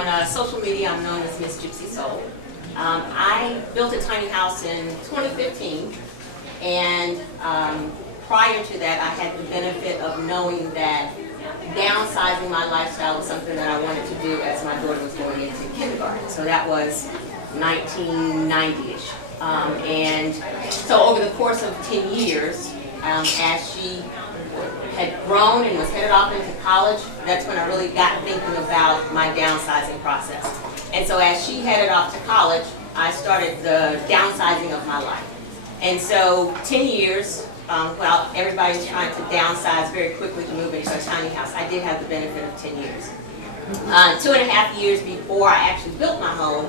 on social media, I'm known as Miss Gypsy Soul. I built a tiny house in 2015, and prior to that, I had the benefit of knowing that downsizing my lifestyle was something that I wanted to do as my daughter was going into kindergarten. So that was 1990-ish. And so over the course of 10 years, as she had grown and was headed off into college, that's when I really got thinking about my downsizing process. And so as she headed off to college, I started the downsizing of my life. And so 10 years, while everybody's trying to downsize very quickly to move into a tiny house, I did have the benefit of 10 years. 2.5 years before I actually built my home,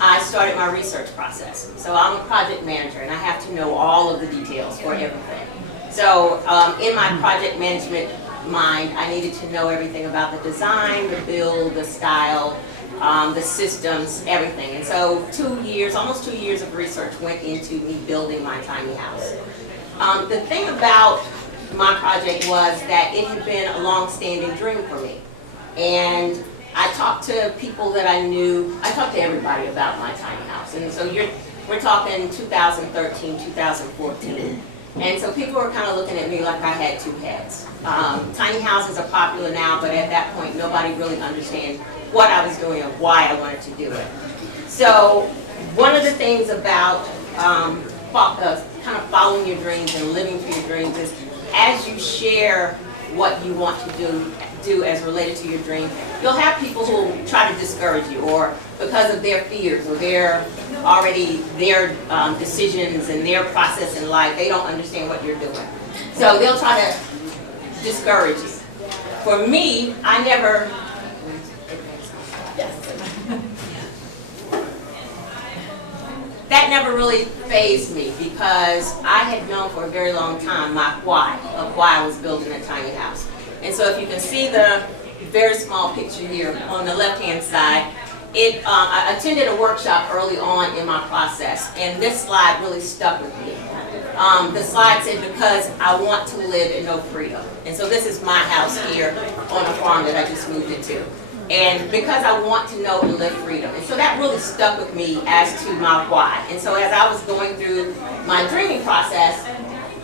I started my research process. So I'm a project manager, and I have to know all of the details for everything. So in my project management mind, I needed to know everything about the design, the build, the style, the systems, everything. And so 2 years, almost 2 years of research went into me building my tiny house. The thing about my project was that it had been a long-standing dream for me. And I talked to people that I knew, I talked to everybody about my tiny house. And so we're talking 2013, 2014. And so people were kind of looking at me like I had two heads. Tiny houses are popular now, but at that point, nobody really understood what I was doing and why I wanted to do it. So one of the things about kind of following your dreams and living through your dreams is as you share what you want to do as related to your dream, you'll have people who will try to discourage you, or because of their fears or their decisions and their process in life, they don't understand what you're doing. So they'll try to discourage you. For me, I never, that never really fazed me, because I had known for a very long time my why of why I was building a tiny house. And so if you can see the very small picture here on the left-hand side, I attended a workshop early on in my process, and this slide really stuck with me. The slide said, because I want to live and know freedom. And so this is my house here on a farm that I just moved into. And because I want to know and live freedom. And so that really stuck with me as to my why. And so as I was going through my dreaming process,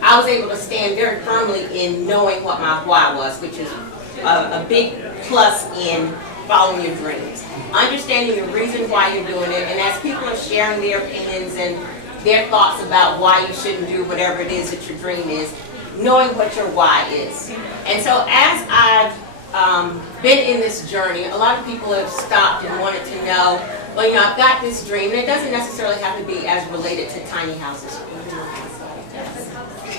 I was able to stand very firmly in knowing what my why was, which is a big plus in following your dreams. Understanding the reason why you're doing it, and as people are sharing their opinions and their thoughts about why you shouldn't do whatever it is that your dream is, knowing what your why is. And so as I've been in this journey, a lot of people have stopped and wanted to know, well, you know, I've got this dream, and it doesn't necessarily have to be as related to tiny houses.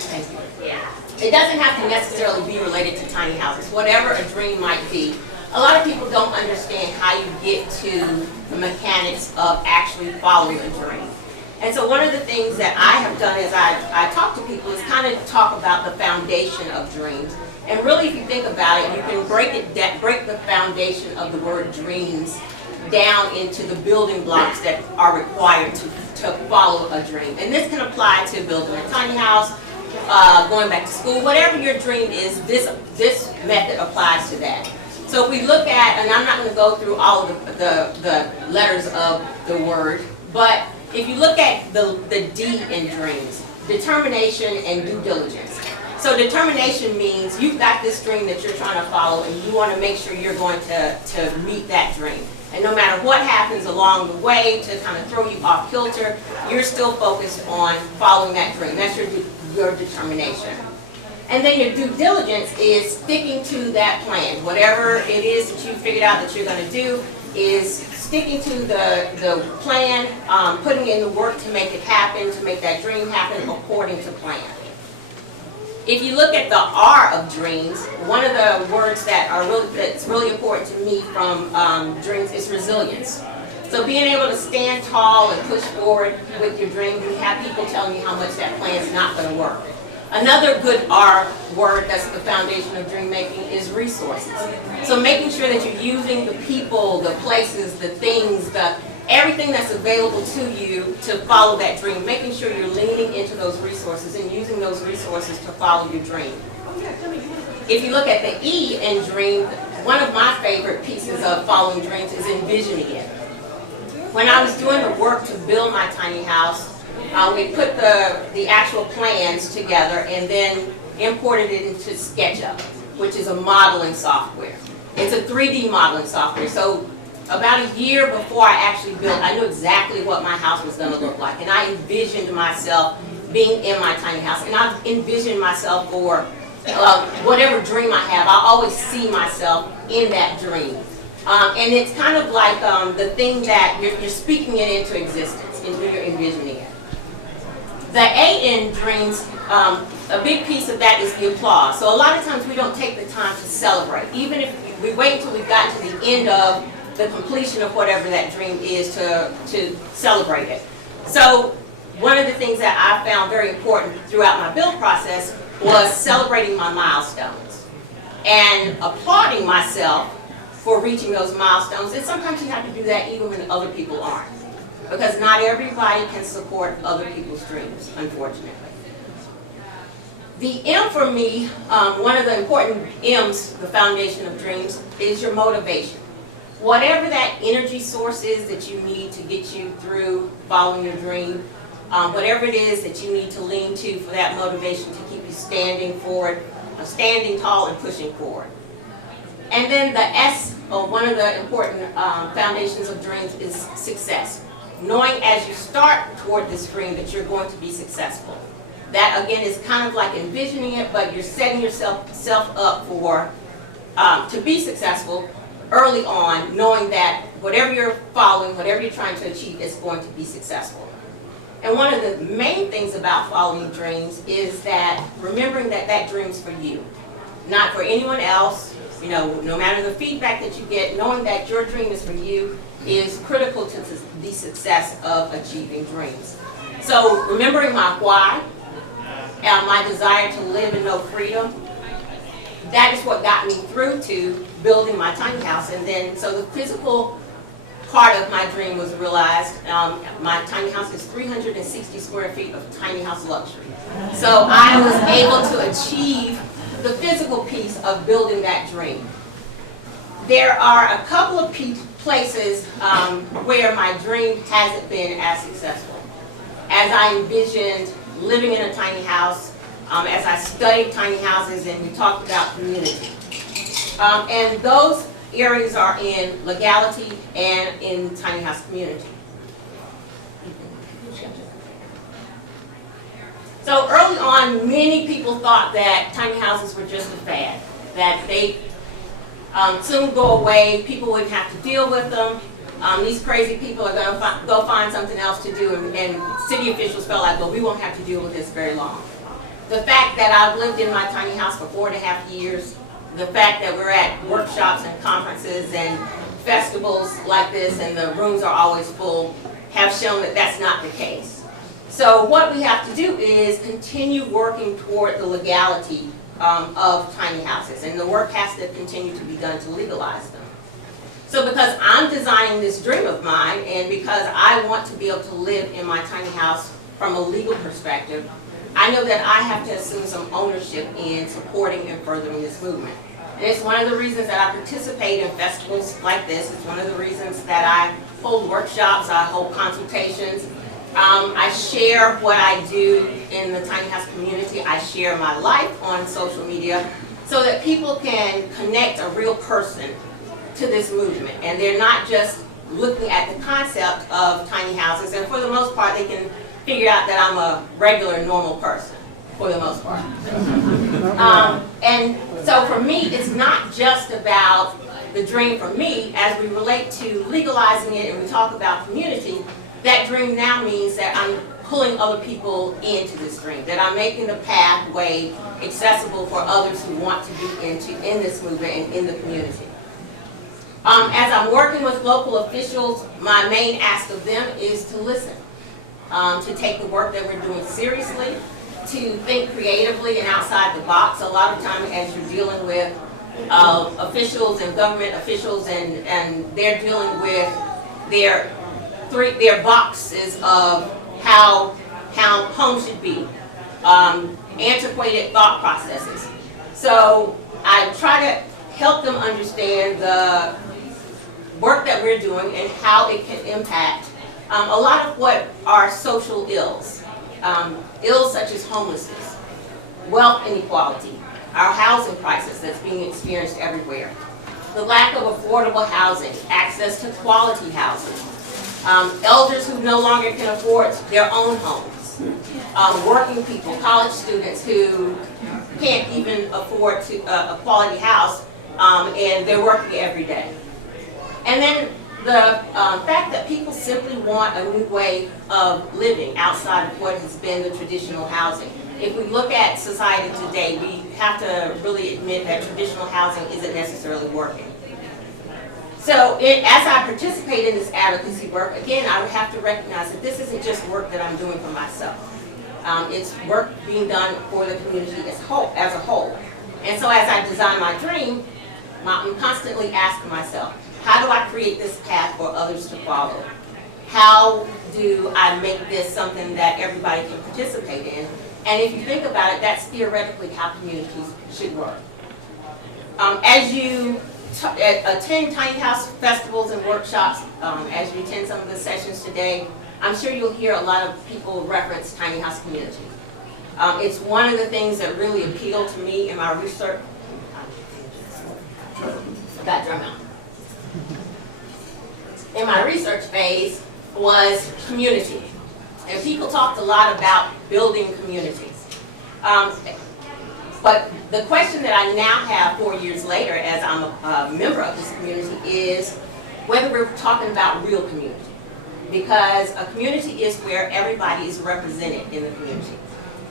Thank you. Yeah. It doesn't have to necessarily be related to tiny houses, whatever a dream might be. A lot of people don't understand how you get to the mechanics of actually following a dream. And so one of the things that I have done as I talk to people is kind of talk about the foundation of dreams. And really, if you think about it, you can break the foundation of the word dreams down into the building blocks that are required to follow a dream. And this can apply to building a tiny house, going back to school, whatever your dream is, this method applies to that. So if we look at, and I'm not going to go through all of the letters of the word, but if you look at the D in dreams, determination and due diligence. So determination means you've got this dream that you're trying to follow, and you want to make sure you're going to meet that dream. And no matter what happens along the way to kind of throw you off kilter, you're still focused on following that dream. That's your determination. And then your due diligence is sticking to that plan. Whatever it is that you figured out that you're going to do is sticking to the plan, putting in the work to make it happen, to make that dream happen according to plan. If you look at the R of dreams, one of the words that's really important to me from dreams is resilience. So being able to stand tall and push forward with your dreams, and have people telling you how much that plan is not going to work. Another good R word that's the foundation of dream making is resources. So making sure that you're using the people, the places, the things, everything that's available to you to follow that dream, making sure you're leaning into those resources and using those resources to follow your dream. If you look at the E in dream, one of my favorite pieces of following dreams is envisioning it. When I was doing the work to build my tiny house, we put the actual plans together and then imported it into SketchUp, which is a modeling software. It's a 3D modeling software. So about a year before I actually built, I knew exactly what my house was going to look like. And I envisioned myself being in my tiny house. And I've envisioned myself for whatever dream I have. I always see myself in that dream. And it's kind of like the thing that you're speaking it into existence, and you're envisioning it. The A in dreams, a big piece of that is the applause. So a lot of times we don't take the time to celebrate. Even if we wait until we've gotten to the end of the completion of whatever that dream is to celebrate it. So one of the things that I found very important throughout my build process was celebrating my milestones and applauding myself for reaching those milestones. And sometimes you have to do that even when other people aren't, because not everybody can support other people's dreams, unfortunately. The M for me, one of the important M's, the foundation of dreams, is your motivation. Whatever that energy source is that you need to get you through following your dream, whatever it is that you need to lean to for that motivation to keep you standing forward, standing tall and pushing forward. And then the S, one of the important foundations of dreams, is success. Knowing as you start toward this dream that you're going to be successful. That again is kind of like envisioning it, but you're setting yourself up for to be successful early on, knowing that whatever you're following, whatever you're trying to achieve is going to be successful. And one of the main things about following dreams is that remembering that that dream's for you, not for anyone else. You know, no matter the feedback that you get, knowing that your dream is for you is critical to the success of achieving dreams. So remembering my why and my desire to live and know freedom, that is what got me through to building my tiny house. And then, so the physical part of my dream was realized. My tiny house is 360 square feet of tiny house luxury. So I was able to achieve the physical piece of building that dream. There are a couple of places where my dream hasn't been as successful. As I envisioned living in a tiny house, as I studied tiny houses, and we talked about community. And those areas are in Legality and in tiny house community. So early on, many people thought that tiny houses were just a fad, that they soon go away, people wouldn't have to deal with them. These crazy people are going to go find something else to do, and city officials felt like, well, we won't have to deal with this very long. The fact that I've lived in my tiny house for 4.5 years, the fact that we're at workshops and conferences and festivals like this and the rooms are always full, have shown that that's not the case. So what we have to do is continue working toward the legality of tiny houses, and the work has to continue to be done to legalize them. So because I'm designing this dream of mine, and because I want to be able to live in my tiny house from a legal perspective, I know that I have to assume some ownership in supporting and furthering this movement. And it's one of the reasons that I participate in festivals like this. It's one of the reasons that I hold workshops, I hold consultations. I share what I do in the tiny house community. I share my life on social media so that people can connect a real person to this movement. And they're not just looking at the concept of tiny houses, and for the most part they can figure out that I'm a regular, normal person, for the most part. And so for me, it's not just about the dream for me. As we relate to legalizing it and we talk about community, that dream now means that I'm pulling other people into this dream, that I'm making the pathway accessible for others who want to be in this movement and in the community. As I'm working with local officials, my main ask of them is to listen, to take the work that we're doing seriously, to think creatively and outside the box. A lot of times as you're dealing with officials and government officials, and they're dealing with their boxes of how homes should be, antiquated thought processes. So I try to help them understand the work that we're doing and how it can impact a lot of what are social ills. Ills such as homelessness, wealth inequality, our housing crisis that's being experienced everywhere, the lack of affordable housing, access to quality housing, elders who no longer can afford their own homes, working people, college students who can't even afford a quality house, and they're working every day. And then the fact that people simply want a new way of living outside of what has been the traditional housing. If we look at society today, we have to really admit that traditional housing isn't necessarily working. So as I participate in this advocacy work, again, I would have to recognize that this isn't just work that I'm doing for myself. It's work being done for the community as a whole. And so as I design my dream, I'm constantly asking myself, how do I create this path for others to follow? How do I make this something that everybody can participate in? And if you think about it, that's theoretically how communities should work. As you attend tiny house festivals and workshops, as you attend some of the sessions today, I'm sure you'll hear a lot of people reference tiny house community. It's one of the things that really appealed to me in my research. Got drum out. In my research phase was community. And people talked a lot about building communities. But the question that I now have 4 years later, as I'm a member of this community, is whether we're talking about real community. Because a community is where everybody is represented in the community.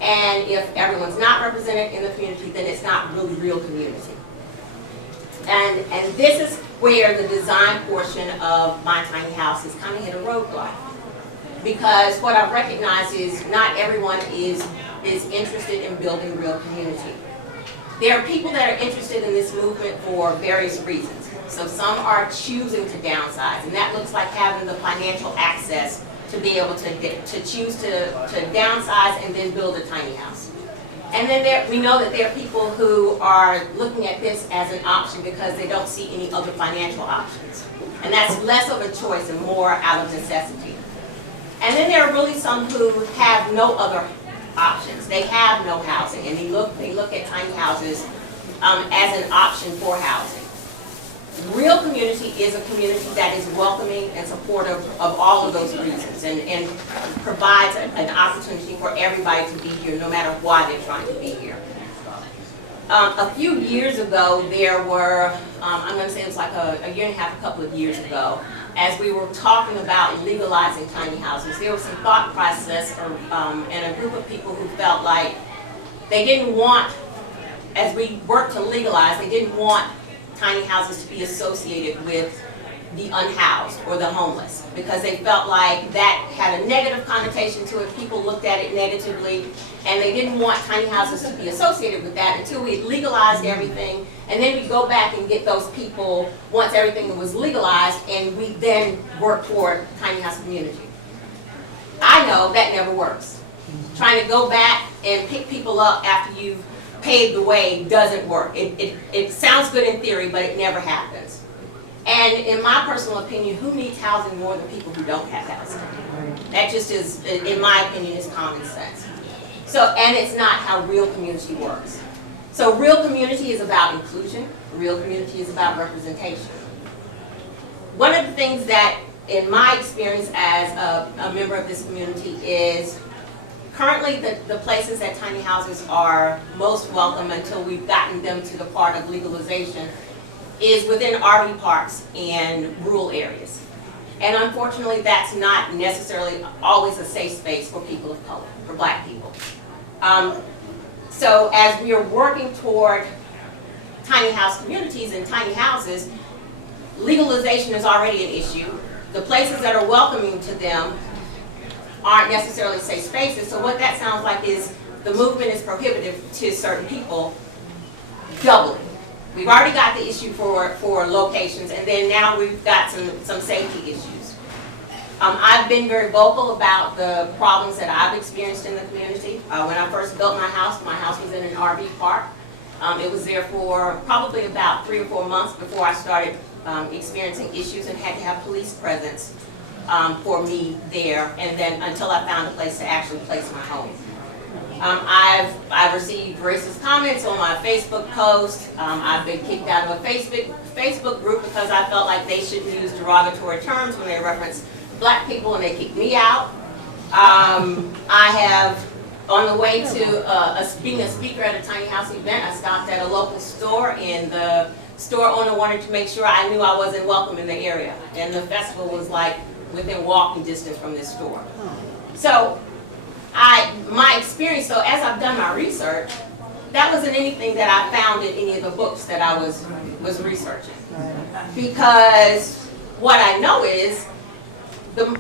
And if everyone's not represented in the community, then it's not really real community. And this is where the design portion of my tiny house has kind of hit a roadblock. Because what I recognize is not everyone is interested in building real community. There are people that are interested in this movement for various reasons. So some are choosing to downsize, and that looks like having the financial access to be able to choose to downsize and then build a tiny house. And then we know that there are people who are looking at this as an option because they don't see any other financial options. And that's less of a choice and more out of necessity. And then there are really some who have no other options. They have no housing, and they look at tiny houses as an option for housing. Real community is a community that is welcoming and supportive of all of those reasons and provides an opportunity for everybody to be here no matter why they're trying to be here. A few years ago, there were, I'm going to say it was like a year and a half, a couple of years ago, as we were talking about legalizing tiny houses, there was some thought process and a group of people who felt like they didn't want, as we worked to legalize, they didn't want tiny houses to be associated with the unhoused or the homeless because they felt like that had a negative connotation to it. People looked at it negatively, and they didn't want tiny houses to be associated with that until we legalized everything, and then we go back and get those people once everything was legalized, and we then work toward tiny house community. I know that never works. Trying to go back and pick people up after you've paved the way doesn't work. It sounds good in theory, but it never happens. And in my personal opinion, who needs housing more than people who don't have housing? That just is, in my opinion, is common sense. So, and it's not how real community works. So real community is about inclusion. Real community is about representation. One of the things that, in my experience as a member of this community, is currently the places that tiny houses are most welcome until we've gotten them to the part of legalization is within RV parks and rural areas. And unfortunately, that's not necessarily always a safe space for people of color, for black people. So as we are working toward tiny house communities and tiny houses, legalization is already an issue. The places that are welcoming to them aren't necessarily safe spaces. So what that sounds like is the movement is prohibitive to certain people doubling. We've already got the issue for locations, and then now we've got some safety issues. I've been very vocal about the problems that I've experienced in the community. When I first built my house was in an RV park, It was there for probably about 3 or 4 months before I started experiencing issues and had to have police presence for me there, and then until I found a place to actually place my home. I've received racist comments on my Facebook post. I've been kicked out of a Facebook group because I felt like they shouldn't use derogatory terms when they reference black people, and they kicked me out. I have, on the way to being a speaker at a tiny house event, I stopped at a local store, and the store owner wanted to make sure I knew I wasn't welcome in the area. And the festival was like within walking distance from this store. So my experience, so as I've done my research, that wasn't anything that I found in any of the books that I was researching. Because what I know is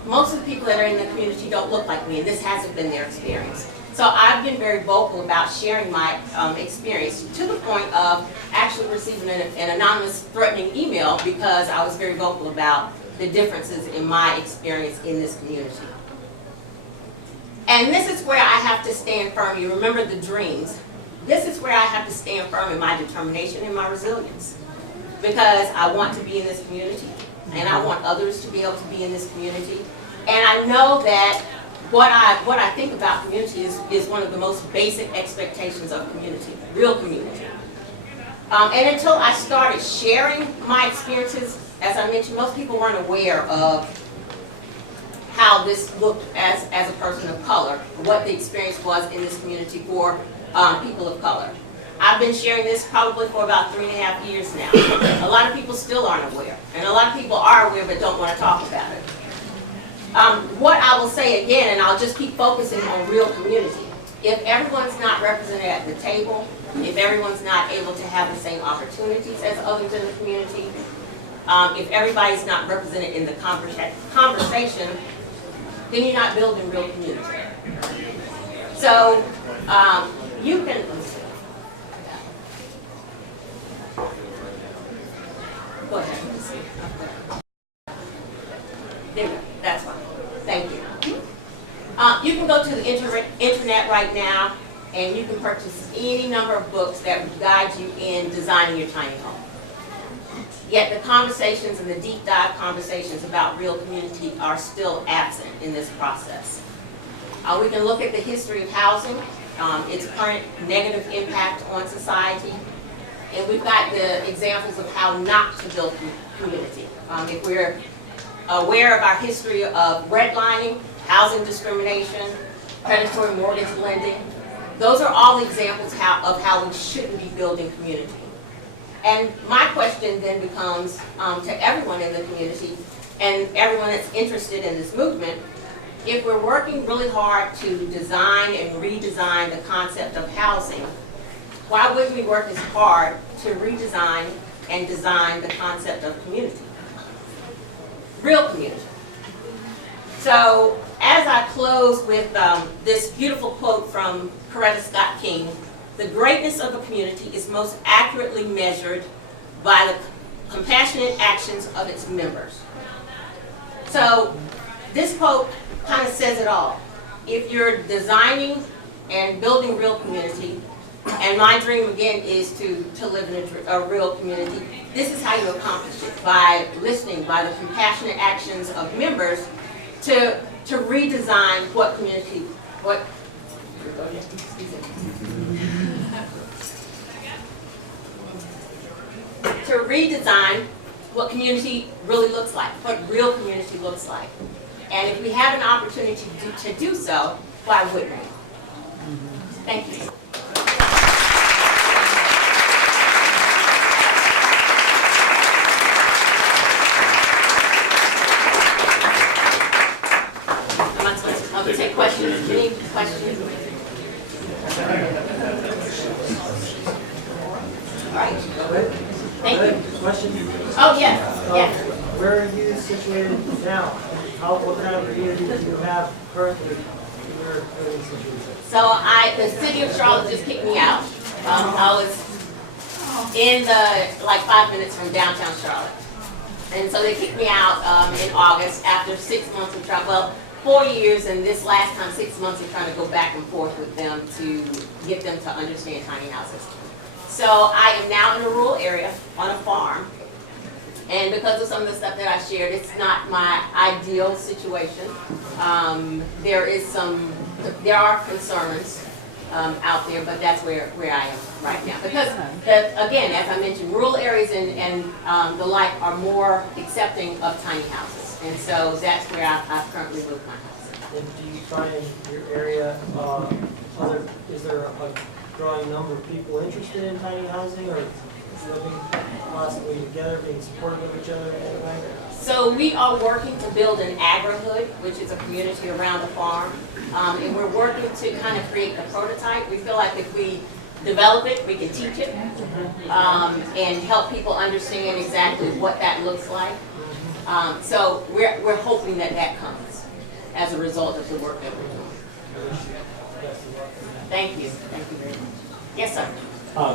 most of the people that are in the community don't look like me, and this hasn't been their experience. So I've been very vocal about sharing my experience, to the point of actually receiving an anonymous threatening email because I was very vocal about the differences in my experience in this community. And this is where I have to stand firm. You remember the dreams. This is where I have to stand firm in my determination and my resilience. Because I want to be in this community, and I want others to be able to be in this community. And I know that what I think about community is one of the most basic expectations of community, real community. And until I started sharing my experiences, as I mentioned, most people weren't aware of how this looked as a person of color, what the experience was in this community for people of color. I've been sharing this probably for about 3.5 years now. A lot of people still aren't aware, and a lot of people are aware but don't want to talk about it. What I will say again, and I'll just keep focusing on real community, if everyone's not represented at the table, if everyone's not able to have the same opportunities as others in the community, if everybody's not represented in the conversation, then you're not building real community. So you can, go ahead. There we go. That's fine. Thank you. You can go to the internet right now, and you can purchase any number of books that would guide you in designing your tiny home. Yet the conversations and the deep dive conversations about real community are still absent in this process. We can look at the history of housing, its current negative impact on society, and we've got the examples of how not to build community. If we're aware of our history of redlining, housing discrimination, predatory mortgage lending, those are all examples of how we shouldn't be building community. And my question then becomes to everyone in the community and everyone that's interested in this movement, if we're working really hard to design and redesign the concept of housing, why wouldn't we work as hard to redesign and design the concept of community? Real community. So as I close with this beautiful quote from Coretta Scott King, the greatness of a community is most accurately measured by the compassionate actions of its members. So this quote kind of says it all. If you're designing and building real community, and my dream again is to live in a real community, this is how you accomplish it, by listening, by the compassionate actions of members to redesign what community, to redesign what community really looks like, what real community looks like. And if we have an opportunity to do so, why wouldn't we? Thank you. Take questions. Any questions? All right. Thank you. Question? Oh, yes. Yes. Where are you situated now? What kind of community do you have currently in your living situation? So the city of Charlotte just kicked me out. I was in like 5 minutes from downtown Charlotte. And so they kicked me out in August after 6 months of travel. Well, 4 years, and this last time 6 months of trying to go back and forth with them to get them to understand tiny houses. So I am now in a rural area on a farm. And because of some of the stuff that I shared, it's not my ideal situation. There are concerns out there, but that's where I am right now. Because, again, as I mentioned, rural areas and the like are more accepting of tiny houses. And so that's where I've currently moved my house. And do you find in your area, is there a growing number of people interested in tiny housing, or living possibly together, being supportive of each other in any way? So we are working to build an agri-hood, which is a community around the farm. And we're working to kind of create the prototype. We feel like if we develop it, we can teach it and help people understand exactly what that looks like. So we're hoping that that comes as a result of the work that we're doing. Thank you. Thank you very much. Yes, sir.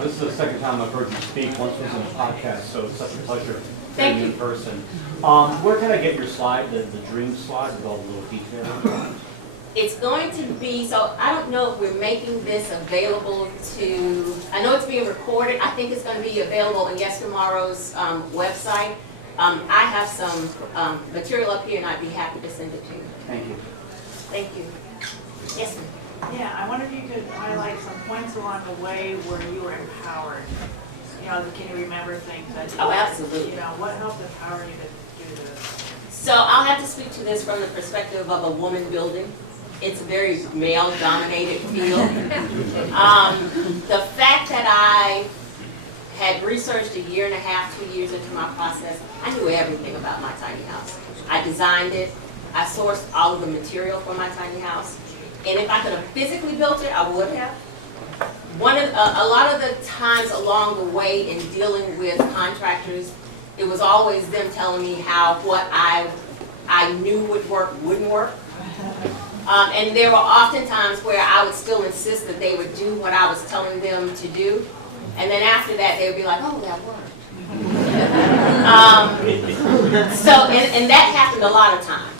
This is the second time I've heard you speak. Once was in a podcast, so it's such a pleasure Thank being you. in person. Where can I get your slide, the dream slide with all the little details? It's going to be, so I don't know if we're making this available to, I know it's being recorded. I think it's going to be available on Yes Tomorrow's website. I have some material up here and I'd be happy to send it to you. Thank you. Thank you. Yes, ma'am. Yeah, I wonder if you could highlight some points along the way where you were empowered. You know, can you remember things that you Oh, absolutely. You know, what helped empower you to do this? So I'll have to speak to this from the perspective of a woman building. It's a very male-dominated field. The fact that I had researched 1.5 years, 2 years into my process, I knew everything about my tiny house. I designed it. I sourced all of the material for my tiny house. And if I could have physically built it, I would have. A lot of the times along the way in dealing with contractors, it was always them telling me how what I knew would work wouldn't work. And there were often times where I would still insist that they would do what I was telling them to do. And then after that, they would be like, oh, that worked. And that happened a lot of times.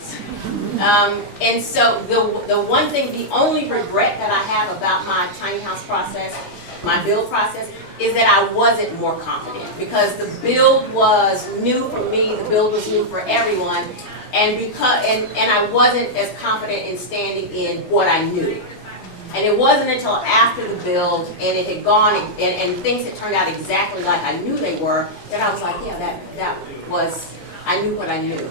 And so the only regret that I have about my tiny house process, my build process, is that I wasn't more confident, because the build was new for me, the build was new for everyone, and I wasn't as confident in standing in what I knew. And it wasn't until after the build and it had gone and things had turned out exactly like I knew they were, that I was like, yeah, I knew what I knew.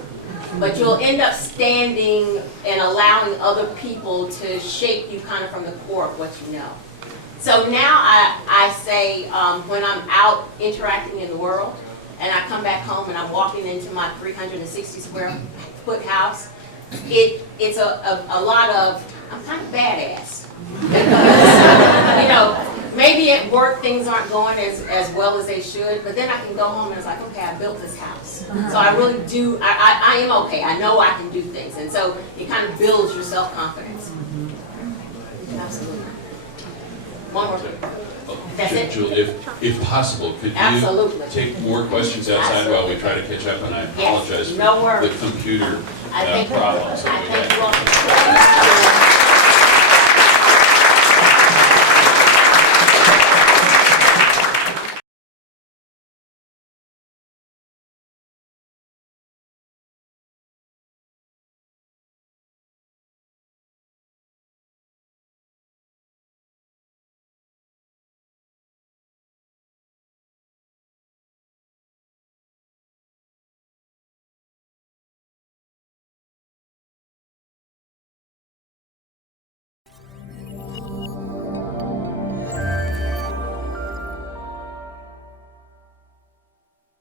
But you'll end up standing and allowing other people to shape you kind of from the core of what you know. So now I say when I'm out interacting in the world and I come back home and I'm walking into my 360 square foot house, it's a lot of, I'm kind of badass. Because, you know, maybe at work things aren't going as well as they should, but then I can go home and it's like, okay, I built this house. So I really do, I am okay. I know I can do things. And so it kind of builds your self-confidence. Absolutely. One more. That's it? Jewel, if possible, could you Absolutely. take more questions outside while we try to catch up? And I apologize no for worries. the computer I think problems that we I had. think you all